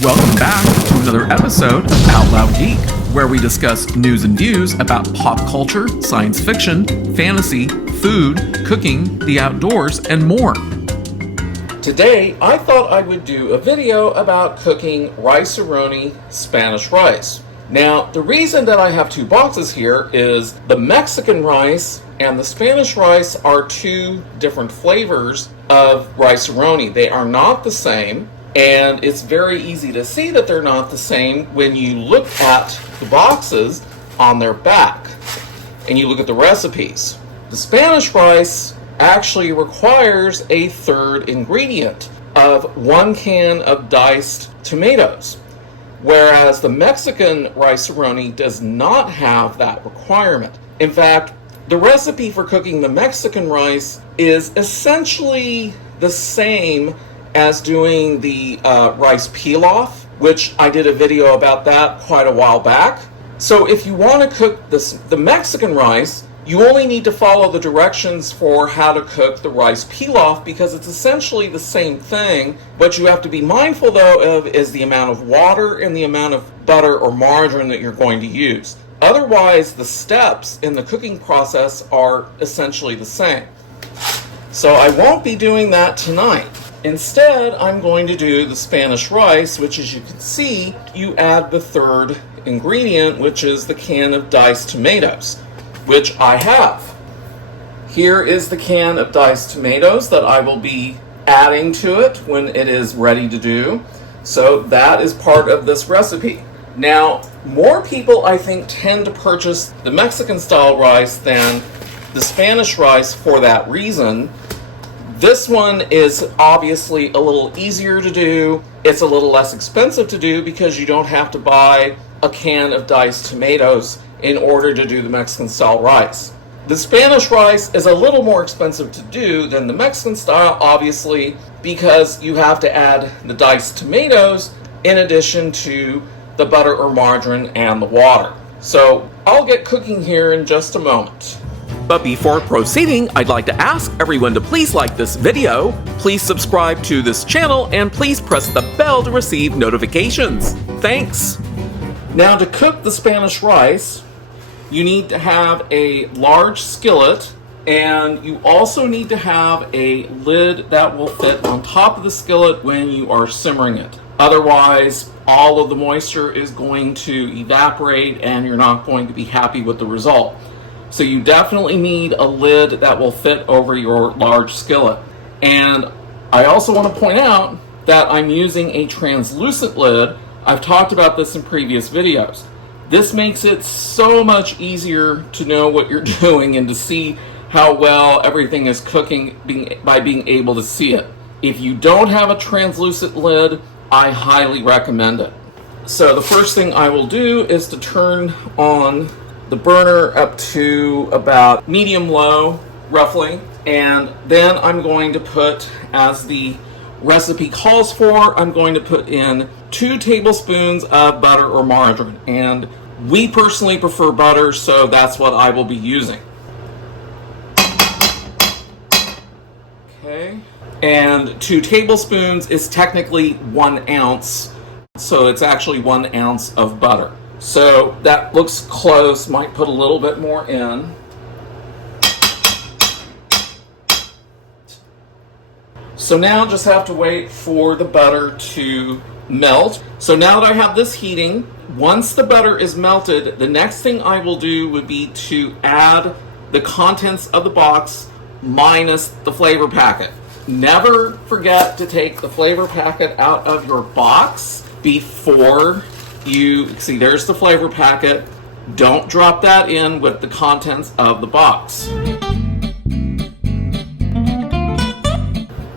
Welcome back to another episode of Out Loud Geek, where we discuss news and views about pop culture, science fiction, fantasy, food, cooking, the outdoors, and more. Today, I thought I would do a video about cooking Rice-a-Roni Spanish Rice. Now, the reason that I have two boxes here is the Mexican rice and the Spanish rice are two different flavors of Rice-a-Roni. They are not the same. And it's very easy to see that they're not the same when you look at the boxes on their back and you look at the recipes. The Spanish rice actually requires a third ingredient of 1 can of diced tomatoes, whereas the Mexican Rice-a-Roni does not have that requirement. In fact, the recipe for cooking the Mexican rice is essentially the same as doing the rice pilaf, which I did a video about that quite a while back. So if you want to cook the Mexican rice, you only need to follow the directions for how to cook the rice pilaf because it's essentially the same thing. What you have to be mindful though of is the amount of water and the amount of butter or margarine that you're going to use. Otherwise, the steps in the cooking process are essentially the same. So I won't be doing that tonight. Instead, I'm going to do the Spanish rice, which as you can see, you add the third ingredient, which is the can of diced tomatoes, which I have. Here is the can of diced tomatoes that I will be adding to it when it is ready to do. So that is part of this recipe. Now, more people, I think, tend to purchase the Mexican style rice than the Spanish rice for that reason. This one is obviously a little easier to do. It's a little less expensive to do because you don't have to buy a can of diced tomatoes in order to do the Mexican style rice. The Spanish rice is a little more expensive to do than the Mexican style, obviously, because you have to add the diced tomatoes in addition to the butter or margarine and the water. So I'll get cooking here in just a moment. But before proceeding, I'd like to ask everyone to please like this video, please subscribe to this channel, and please press the bell to receive notifications. Thanks! Now to cook the Spanish rice, you need to have a large skillet, and you also need to have a lid that will fit on top of the skillet when you are simmering it. Otherwise, all of the moisture is going to evaporate and you're not going to be happy with the result. So you definitely need a lid that will fit over your large skillet. And I also want to point out that I'm using a translucent lid. I've talked about this in previous videos. This makes it so much easier to know what you're doing and to see how well everything is cooking by being able to see it. If you don't have a translucent lid, I highly recommend it. So the first thing I will do is to turn on the burner up to about medium-low, roughly, and then I'm going to put, as the recipe calls for, I'm going to put in 2 tablespoons of butter or margarine, and we personally prefer butter, so that's what I will be using. Okay, and 2 tablespoons is technically 1 ounce, so it's actually 1 ounce of butter. So that looks close, might put a little bit more in. So now just have to wait for the butter to melt. So now that I have this heating, once the butter is melted, the next thing I will do would be to add the contents of the box minus the flavor packet. Never forget to take the flavor packet out of your box before you see. There's the flavor packet. Don't drop that in with the contents of the box.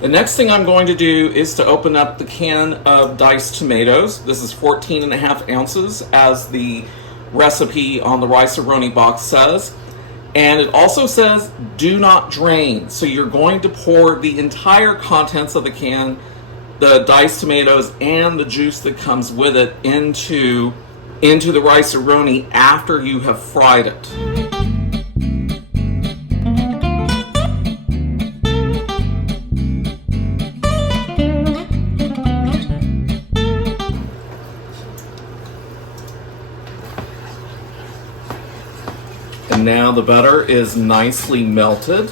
The next thing I'm going to do is to open up the can of diced tomatoes. This is 14.5 ounces as the recipe on the Rice-a-Roni box says. And it also says do not drain. So you're going to pour the entire contents of the can, the diced tomatoes and the juice that comes with it into the Rice-a-Roni after you have fried it. Now the butter is nicely melted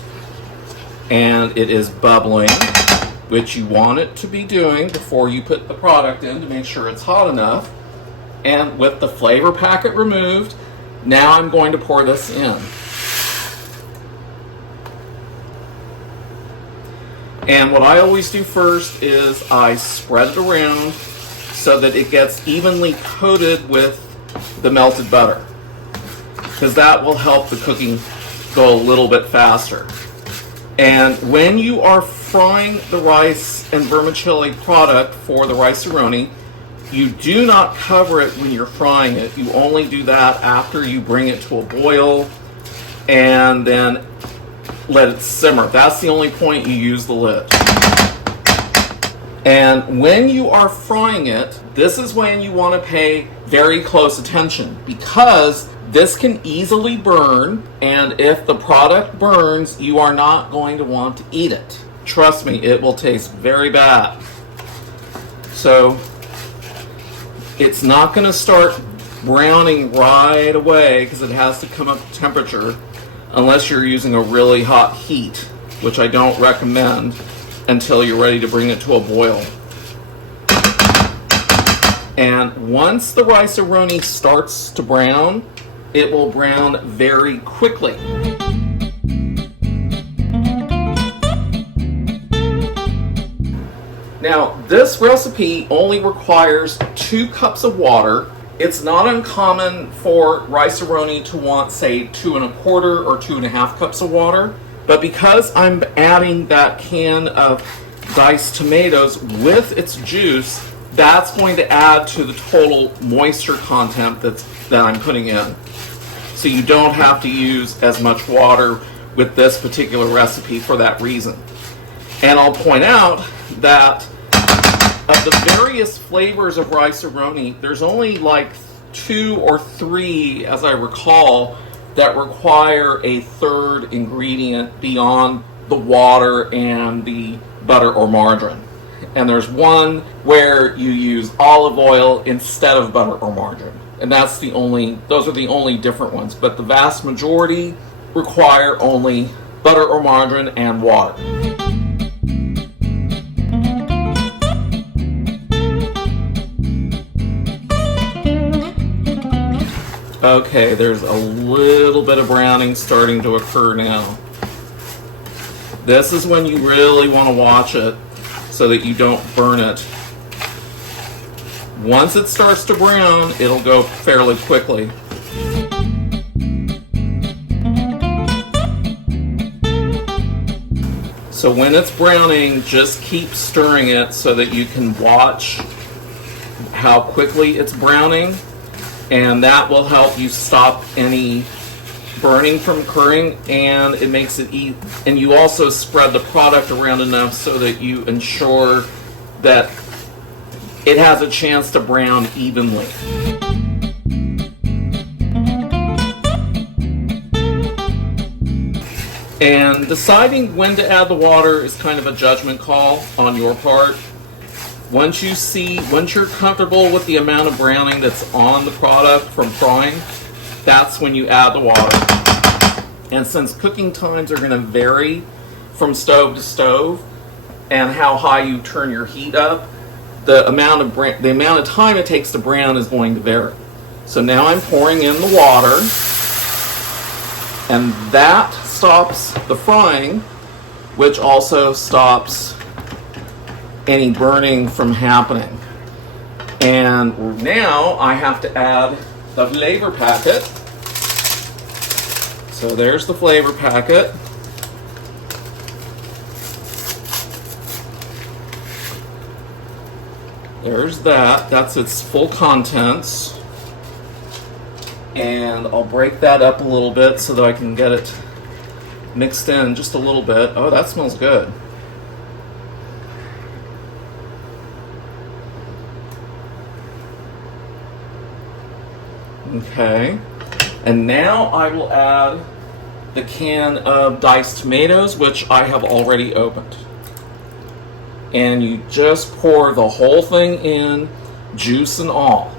and it is bubbling, which you want it to be doing before you put the product in to make sure it's hot enough. And with the flavor packet removed, now I'm going to pour this in. And what I always do first is I spread it around so that it gets evenly coated with the melted butter, because that will help the cooking go a little bit faster. And when you are frying the rice and vermicelli product for the Rice-a-Roni, you do not cover it when you're frying it. You only do that after you bring it to a boil and then let it simmer. That's the only point you use the lid. And when you are frying it, this is when you want to pay very close attention, because this can easily burn, and if the product burns, you are not going to want to eat it. Trust me, it will taste very bad. So it's not going to start browning right away because it has to come up to temperature unless you're using a really hot heat, which I don't recommend until you're ready to bring it to a boil. And once the Rice-a-Roni starts to brown, it will brown very quickly. Now, this recipe only requires 2 cups of water. It's not uncommon for Rice-a-Roni to want, say, 2 1/4 or 2 1/2 cups of water. But because I'm adding that can of diced tomatoes with its juice, that's going to add to the total moisture content that I'm putting in. So you don't have to use as much water with this particular recipe for that reason. And I'll point out that of the various flavors of Rice-a-Roni, there's only like 2 or 3, as I recall, that require a third ingredient beyond the water and the butter or margarine. And there's one where you use olive oil instead of butter or margarine. And those are the only different ones. But the vast majority require only butter or margarine and water. Okay, there's a little bit of browning starting to occur now. This is when you really want to watch it so that you don't burn it. Once it starts to brown, it'll go fairly quickly. So when it's browning, just keep stirring it so that you can watch how quickly it's browning, and that will help you stop any burning from occurring, and it makes it eat. And you also spread the product around enough so that you ensure that it has a chance to brown evenly. And deciding when to add the water is kind of a judgment call on your part. Once you're comfortable with the amount of browning that's on the product from frying, that's when you add the water. And since cooking times are going to vary from stove to stove and how high you turn your heat up, the amount of time it takes to brown is going to vary. So now I'm pouring in the water, and that stops the frying, which also stops any burning from happening. And now I have to add the flavor packet. So there's the flavor packet. There's that. That's its full contents. And I'll break that up a little bit so that I can get it mixed in just a little bit. Oh, that smells good. Okay. And now I will add the can of diced tomatoes, which I have already opened. And you just pour the whole thing in, juice and all.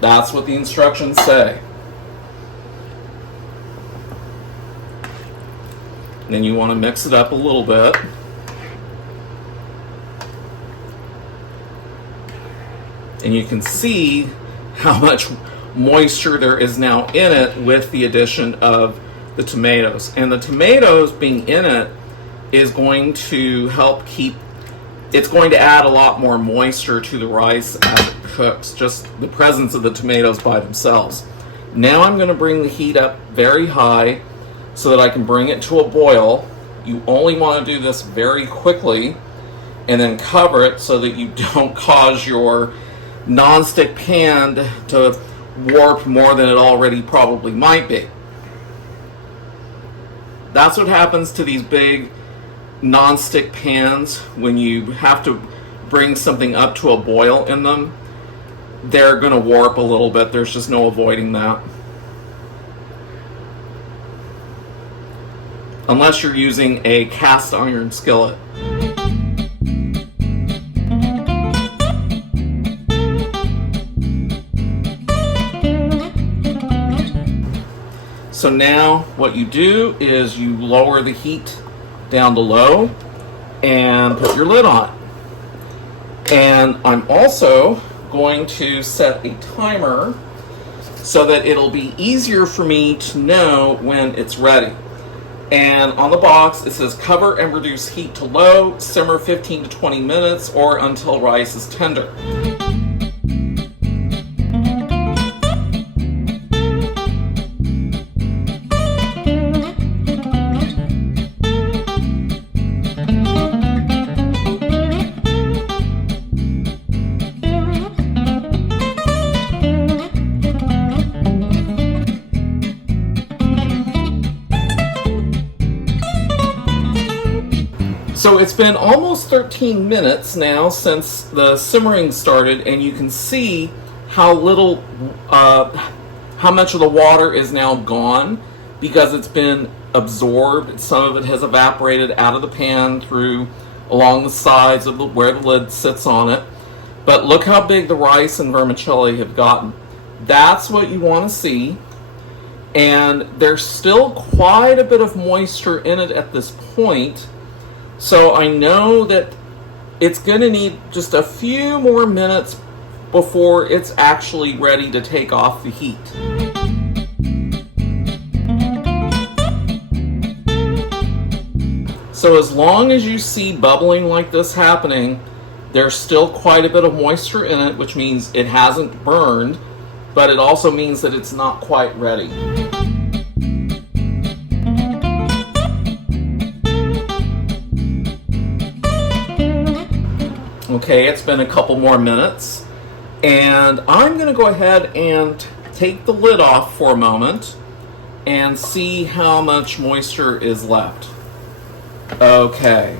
That's what the instructions say. Then you want to mix it up a little bit. And you can see how much moisture there is now in it with the addition of the tomatoes. And the tomatoes being in it is going to help it's going to add a lot more moisture to the rice as it cooks, just the presence of the tomatoes by themselves. Now I'm going to bring the heat up very high so that I can bring it to a boil. You only want to do this very quickly, and then cover it so that you don't cause your nonstick pan to warp more than it already probably might be. That's what happens to these big nonstick pans when you have to bring something up to a boil in them. They're going to warp a little bit. There's just no avoiding that. Unless you're using a cast iron skillet. So now what you do is you lower the heat down to low and put your lid on. And I'm also going to set a timer so that it'll be easier for me to know when it's ready. And on the box it says cover and reduce heat to low, simmer 15 to 20 minutes or until rice is tender. So it's been almost 13 minutes now since the simmering started, and you can see how much of the water is now gone because it's been absorbed. Some of it has evaporated out of the pan through along the sides of where the lid sits on it. But look how big the rice and vermicelli have gotten. That's what you want to see. And there's still quite a bit of moisture in it at this point. So I know that it's going to need just a few more minutes before it's actually ready to take off the heat. So as long as you see bubbling like this happening, there's still quite a bit of moisture in it, which means it hasn't burned, but it also means that it's not quite ready. Okay, it's been a couple more minutes, and I'm going to go ahead and take the lid off for a moment and see how much moisture is left. Okay,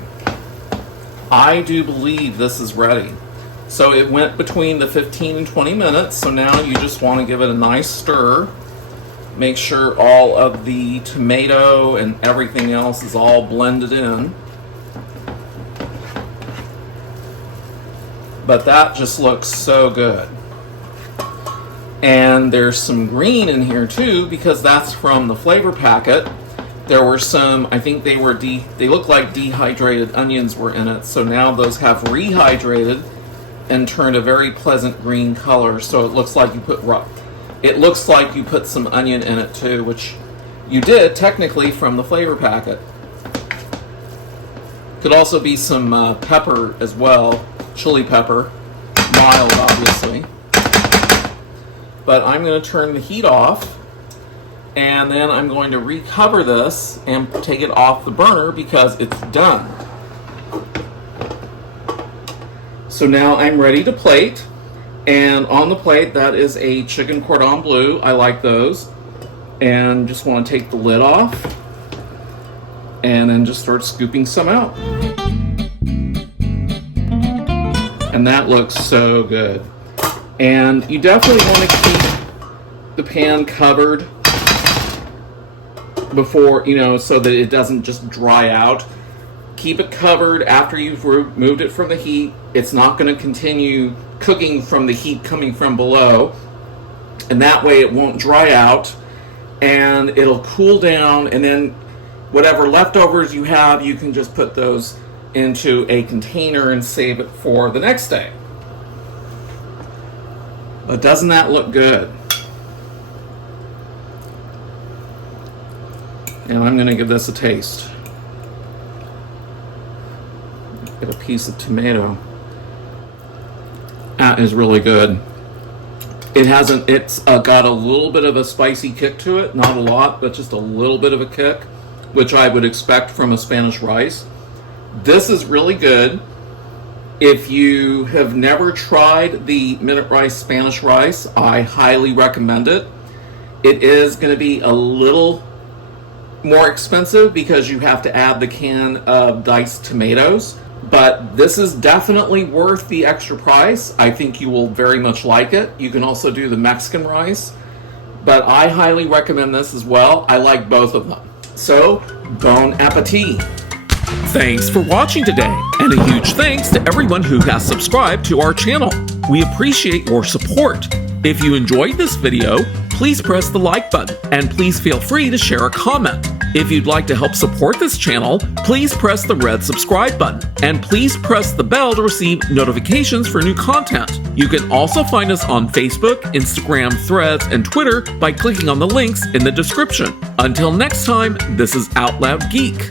I do believe this is ready. So it went between the 15 and 20 minutes, so now you just want to give it a nice stir. Make sure all of the tomato and everything else is all blended in. But that just looks so good. And there's some green in here too, because that's from the flavor packet. There were some, I think they look like dehydrated onions were in it. So now those have rehydrated and turned a very pleasant green color. So it looks like you put some onion in it too, which you did technically from the flavor packet. Could also be some pepper as well. Chili pepper, mild obviously. But I'm going to turn the heat off, and then I'm going to recover this and take it off the burner because it's done. So now I'm ready to plate, and on the plate that is a chicken cordon bleu. I like those. And just want to take the lid off and then just start scooping some out. And that looks so good. And you definitely want to keep the pan covered before, so that it doesn't just dry out. Keep it covered after you've removed it from the heat. It's not going to continue cooking from the heat coming from below. And that way it won't dry out and it'll cool down, and then Whatever leftovers you have, you can just put those into a container and save it for the next day. But doesn't that look good? And I'm going to give this a taste. Get a piece of tomato. That is really good. It's got a little bit of a spicy kick to it. Not a lot, but just a little bit of a kick, which I would expect from a Spanish rice. This is really good. If you have never tried the Minute Rice Spanish Rice, I highly recommend it. It is going to be a little more expensive because you have to add the can of diced tomatoes, but this is definitely worth the extra price. I think you will very much like it. You can also do the Mexican rice, but I highly recommend this as well. I like both of them. So, bon appetit! Thanks for watching today, and a huge thanks to everyone who has subscribed to our channel. We appreciate your support. If you enjoyed this video, please press the like button, and please feel free to share a comment. If you'd like to help support this channel, please press the red subscribe button, and please press the bell to receive notifications for new content. You can also find us on Facebook, Instagram, Threads, and Twitter by clicking on the links in the description. Until next time, this is Out Loud Geek.